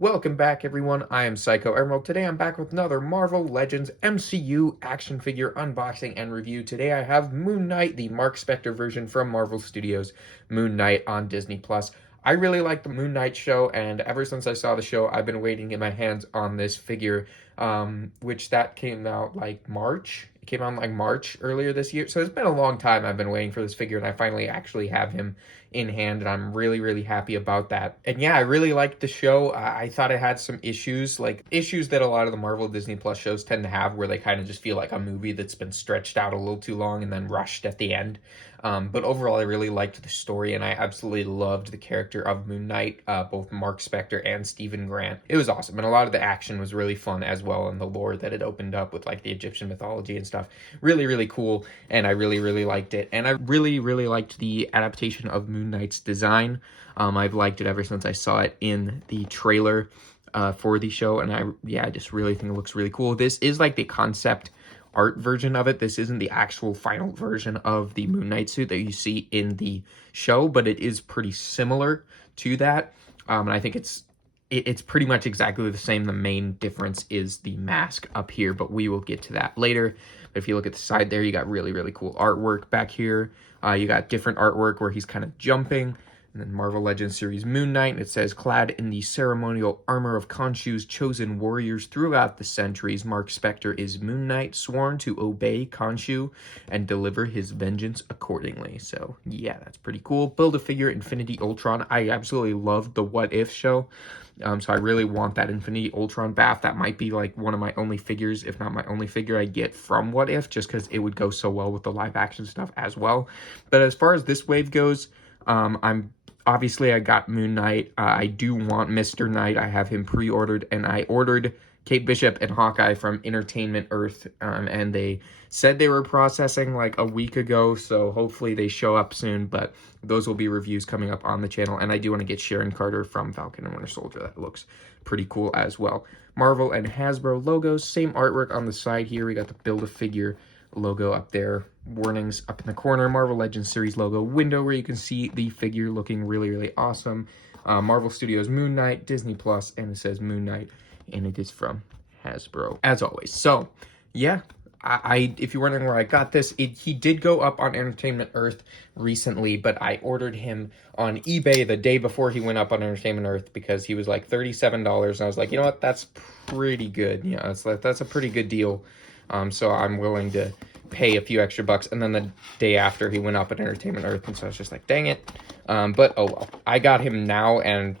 Welcome back, everyone. I am Psycho Emerald. Today I'm back with another Marvel Legends MCU action figure unboxing and review. Today I have Moon Knight, the Mark Spector version from Marvel Studios, Moon Knight on Disney+. I really like the Moon Knight show, and ever since I saw the show, I've been waiting to get my hands on this figure, which that came out like March. It came out like March earlier this year, so it's been a long time I've been waiting for this figure, and I finally actually have him in hand, and I'm really, really happy about that. And yeah, I really liked the show. I thought it had some issues, like issues that a lot of the Marvel Disney Plus shows tend to have, where they kind of just feel like a movie that's been stretched out a little too long and then rushed at the end. But overall, I really liked the story, and I absolutely loved the character of Moon Knight, both Mark Spector and Stephen Grant. It was awesome, and a lot of the action was really fun as well, and the lore that it opened up with like the Egyptian mythology and stuff. Really, really cool, and I really, really liked it. And I really, really liked the adaptation of Moon Knight's design. I've liked it ever since I saw it in the trailer for the show, and I just really think it looks really cool. This is like the concept art version of it. This isn't the actual final version of the Moon Knight suit that you see in the show, but it is pretty similar to that. And I think it's pretty much exactly the same. The main difference is the mask up here, but we will get to that later. But if you look at the side there, you got really, really cool artwork back here. You got different artwork where he's kind of jumping. And then Marvel Legends series Moon Knight, and it says, clad in the ceremonial armor of Khonshu's chosen warriors throughout the centuries, Mark Spector is Moon Knight, sworn to obey Khonshu and deliver his vengeance accordingly. So yeah, that's pretty cool. Build-A-Figure Infinity Ultron. I absolutely loved the What If show. So I really want that Infinity Ultron BAF. That might be like one of my only figures, if not my only figure I get from What If, just because it would go so well with the live action stuff as well. But as far as this wave goes, Obviously, I got Moon Knight. I do want Mr. Knight. I have him pre-ordered, and I ordered Kate Bishop and Hawkeye from Entertainment Earth, and they said they were processing like a week ago, so hopefully they show up soon, but those will be reviews coming up on the channel, and I do want to get Sharon Carter from Falcon and Winter Soldier. That looks pretty cool as well. Marvel and Hasbro logos, same artwork on the side here. We got the Build-A-Figure logo up there, warnings up in the corner, Marvel Legends series logo window where you can see the figure looking really, really awesome. Marvel Studios Moon Knight, Disney Plus, and it says Moon Knight, and it is from Hasbro, as always. So, yeah, I if you're wondering where I got this, he did go up on Entertainment Earth recently, but I ordered him on eBay the day before he went up on Entertainment Earth because he was like $37, and I was like, you know what, that's pretty good. Yeah, that's a pretty good deal. So I'm willing to pay a few extra bucks. And then the day after, he went up at Entertainment Earth, and so I was just like, dang it. But oh well. I got him now, and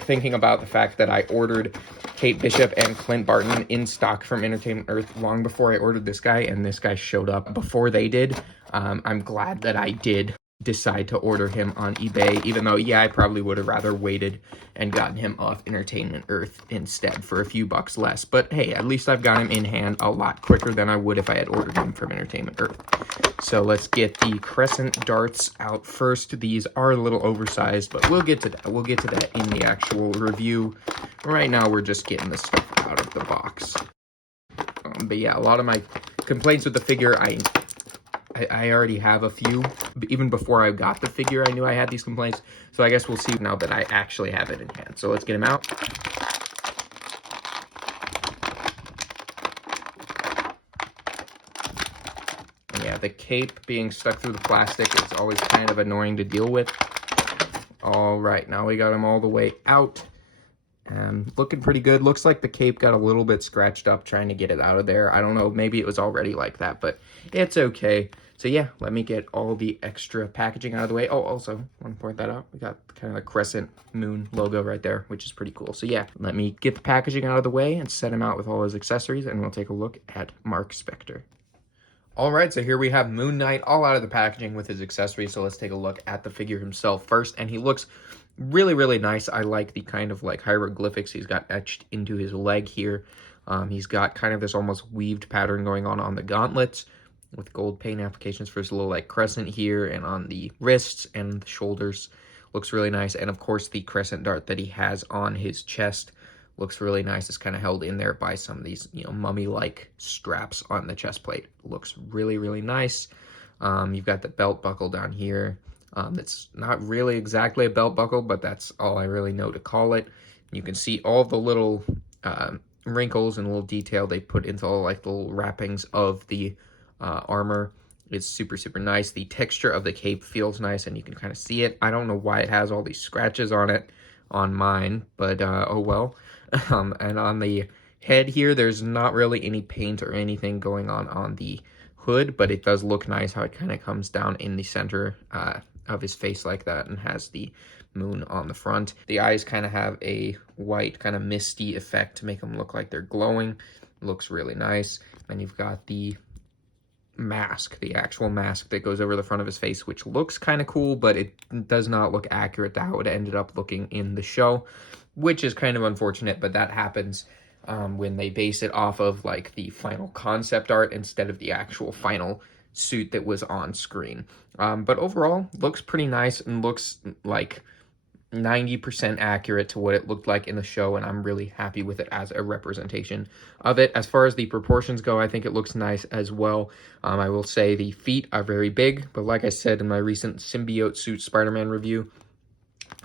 thinking about the fact that I ordered Kate Bishop and Clint Barton in stock from Entertainment Earth long before I ordered this guy, and this guy showed up before they did. I'm glad that I did decide to order him on eBay, even though, yeah, I probably would have rather waited and gotten him off Entertainment Earth instead for a few bucks less. But hey, at least I've got him in hand a lot quicker than I would if I had ordered him from Entertainment Earth. So let's get the crescent darts out first. These are a little oversized, but we'll get to that. We'll get to that in the actual review. Right now, we're just getting the stuff out of the box. But yeah, a lot of my complaints with the figure, I already have a few. Even before I got the figure, I knew I had these complaints. So I guess we'll see now that I actually have it in hand. So let's get him out. And yeah, the cape being stuck through the plastic is always kind of annoying to deal with. All right, now we got him all the way out. And looking pretty good. Looks like the cape got a little bit scratched up trying to get it out of there. I don't know, maybe it was already like that, but it's okay. So yeah, let me get all the extra packaging out of the way. Oh, also, want to point that out. We got kind of the crescent moon logo right there, which is pretty cool. So yeah, let me get the packaging out of the way and set him out with all his accessories, and we'll take a look at Mark Spector. All right, so here we have Moon Knight all out of the packaging with his accessories. So let's take a look at the figure himself first, and he looks really, really nice. I like the kind of like hieroglyphics he's got etched into his leg here. He's got kind of this almost weaved pattern going on the gauntlets with gold paint applications for his little like crescent here, and on the wrists and the shoulders. Looks really nice. And of course, the crescent dart that he has on his chest looks really nice. It's kind of held in there by some of these, mummy-like straps on the chest plate. Looks really, really nice. You've got the belt buckle down here. It's not really exactly a belt buckle, but that's all I really know to call it. You can see all the little wrinkles and little detail they put into all like the little wrappings of the armor. It's super, super nice. The texture of the cape feels nice, and you can kind of see it. I don't know why it has all these scratches on it on mine, but oh well. And on the head here, there's not really any paint or anything going on the hood, but it does look nice how it kind of comes down in the center of his face like that and has the moon on the front. The eyes kind of have a white kind of misty effect to make them look like they're glowing. Looks really nice. And you've got the mask, the actual mask that goes over the front of his face, which looks kind of cool, but it does not look accurate to how it ended up looking in the show, which is kind of unfortunate, but that happens when they base it off of like the final concept art instead of the actual final suit that was on screen. But overall, looks pretty nice and looks like 90% accurate to what it looked like in the show, and I'm really happy with it as a representation of it. As far as the proportions go, I think it looks nice as well. I will say the feet are very big, but like I said in my recent symbiote suit Spider-Man review,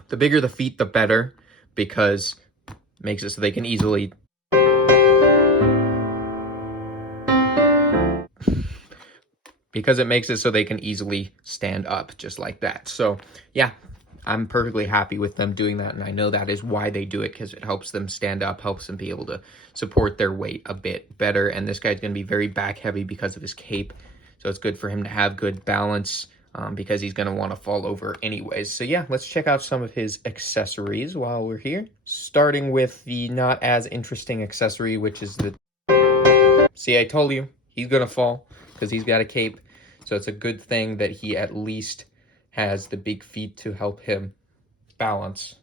the bigger the feet, the better, because it makes it so they can easily stand up just like that. So yeah, I'm perfectly happy with them doing that, and I know that is why they do it, because it helps them stand up, helps them be able to support their weight a bit better. And this guy's going to be very back heavy because of his cape, so it's good for him to have good balance because he's going to want to fall over anyways. So yeah, let's check out some of his accessories while we're here, starting with the not as interesting accessory, which is the... See, I told you, he's going to fall because he's got a cape, so it's a good thing that he at least has the big feet to help him balance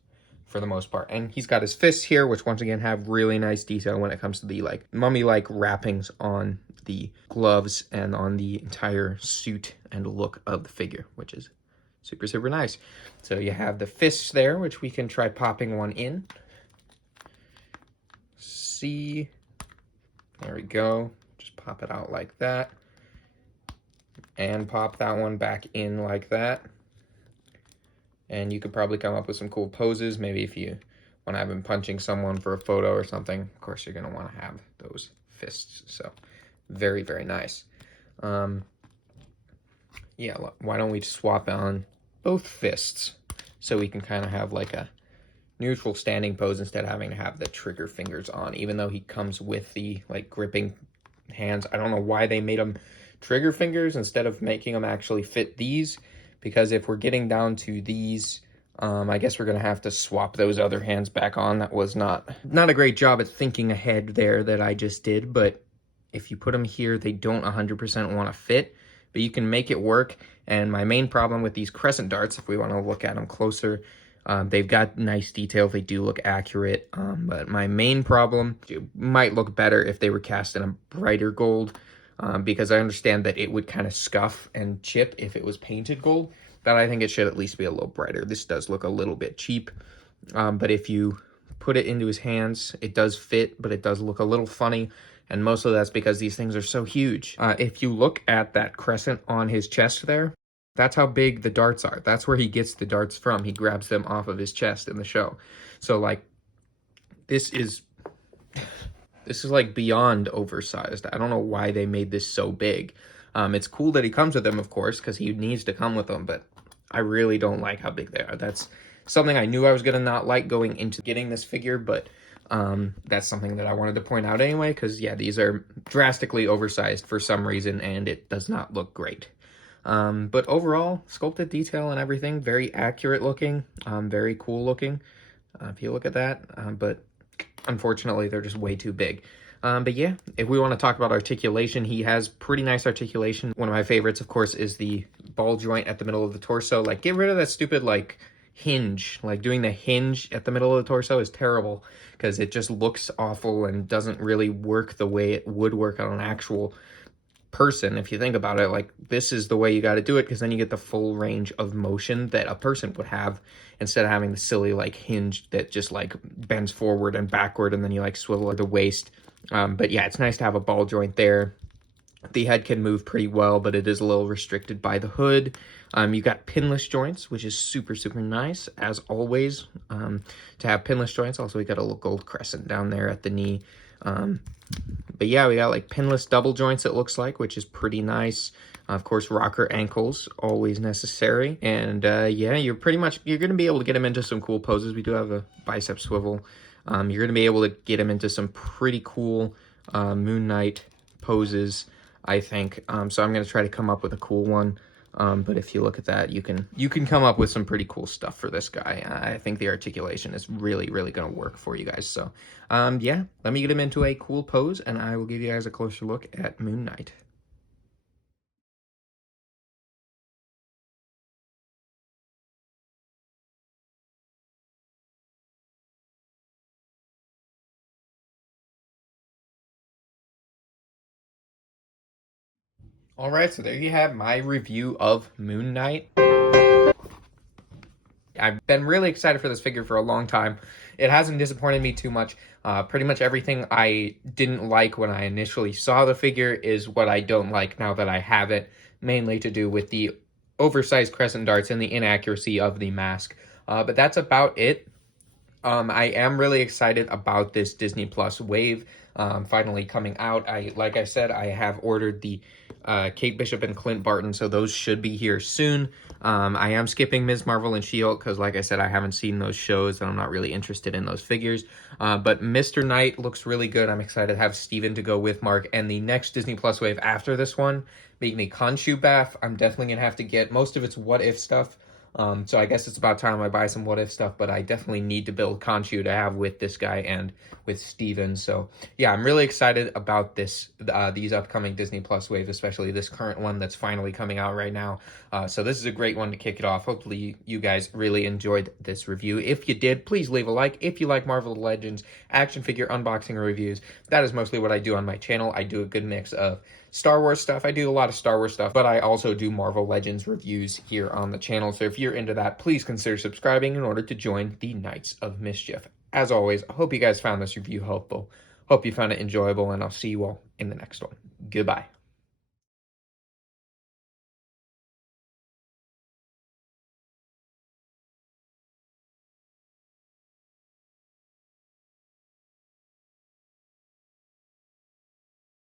for the most part. And he's got his fists here, which once again have really nice detail when it comes to the like mummy-like wrappings on the gloves and on the entire suit and look of the figure, which is super, super nice. So you have the fists there, which we can try popping one in. See, there we go. Just pop it out like that. And pop that one back in like that. And you could probably come up with some cool poses. Maybe if you want to have him punching someone for a photo or something, of course you're going to want to have those fists. So very, very nice. Yeah, why don't we swap on both fists so we can kind of have like a neutral standing pose instead of having to have the trigger fingers on, even though he comes with the like gripping hands. I don't know why they made them trigger fingers instead of making them actually fit these, because if we're getting down to these, I guess we're going to have to swap those other hands back on. That was not a great job at thinking ahead there that I just did, but if you put them here, they don't 100% want to fit, but you can make it work. And my main problem with these crescent darts, if we want to look at them closer, they've got nice detail. They do look accurate, but my main problem, it might look better if they were cast in a brighter gold, because I understand that it would kind of scuff and chip if it was painted gold, but I think it should at least be a little brighter. This does look a little bit cheap, but if you put it into his hands, it does fit, but it does look a little funny, and most of that's because these things are so huge. If you look at that crescent on his chest there, that's how big the darts are. That's where he gets the darts from. He grabs them off of his chest in the show. So, like, this is like beyond oversized. I don't know why they made this so big. It's cool that he comes with them, of course, because he needs to come with them, but I really don't like how big they are. That's something I knew I was going to not like going into getting this figure, but that's something that I wanted to point out anyway, because, yeah, these are drastically oversized for some reason, and it does not look great. But overall, sculpted detail and everything, very accurate looking, very cool looking, if you look at that, but unfortunately, they're just way too big. But yeah, if we want to talk about articulation, he has pretty nice articulation. One of my favorites, of course, is the ball joint at the middle of the torso. Like, get rid of that stupid, like, hinge. Like, doing the hinge at the middle of the torso is terrible, because it just looks awful and doesn't really work the way it would work on an actual person. If you think about it, like, this is the way you got to do it, because then you get the full range of motion that a person would have, instead of having the silly, like, hinge that just, like, bends forward and backward, and then you, like, swivel at the waist. But yeah, it's nice to have a ball joint there. The head can move pretty well, but it is a little restricted by the hood. You got pinless joints, which is super, super nice, as always, to have pinless joints. Also, we got a little gold crescent down there at the knee. But yeah, we got like pinless double joints, it looks like, which is pretty nice. Of course, rocker ankles, always necessary. And yeah, you're going to be able to get him into some cool poses. We do have a bicep swivel. You're going to be able to get him into some pretty cool Moon Knight poses, I think. So I'm going to try to come up with a cool one. But if you look at that, you can come up with some pretty cool stuff for this guy. I think the articulation is really, really going to work for you guys. So, yeah, let me get him into a cool pose, and I will give you guys a closer look at Moon Knight. All right, so there you have my review of Moon Knight. I've been really excited for this figure for a long time. It hasn't disappointed me too much. Pretty much everything I didn't like when I initially saw the figure is what I don't like now that I have it, mainly to do with the oversized crescent darts and the inaccuracy of the mask. But that's about it. I am really excited about this Disney Plus wave finally coming out. Like I said, I have ordered the Kate Bishop and Clint Barton, so those should be here soon. I am skipping Ms. Marvel and She-Hulk because, like I said, I haven't seen those shows and I'm not really interested in those figures. But Mr. Knight looks really good. I'm excited to have Steven to go with Mark. And the next Disney Plus wave after this one, being the Khonshu BAF, I'm definitely going to have to get most of its What If stuff. So I guess it's about time I buy some What If stuff, but I definitely need to build Khonshu to have with this guy and with Steven. So yeah, I'm really excited about these upcoming Disney Plus waves, especially this current one that's finally coming out right now. So this is a great one to kick it off. Hopefully you guys really enjoyed this review. If you did, please leave a like. If you like Marvel Legends action figure unboxing reviews, that is mostly what I do on my channel. I do a good mix of Star Wars stuff. I do a lot of Star Wars stuff, but I also do Marvel Legends reviews here on the channel. So if you're into that, please consider subscribing in order to join the Knights of Mischief. As always, I hope you guys found this review helpful. Hope you found it enjoyable, and I'll see you all in the next one. Goodbye.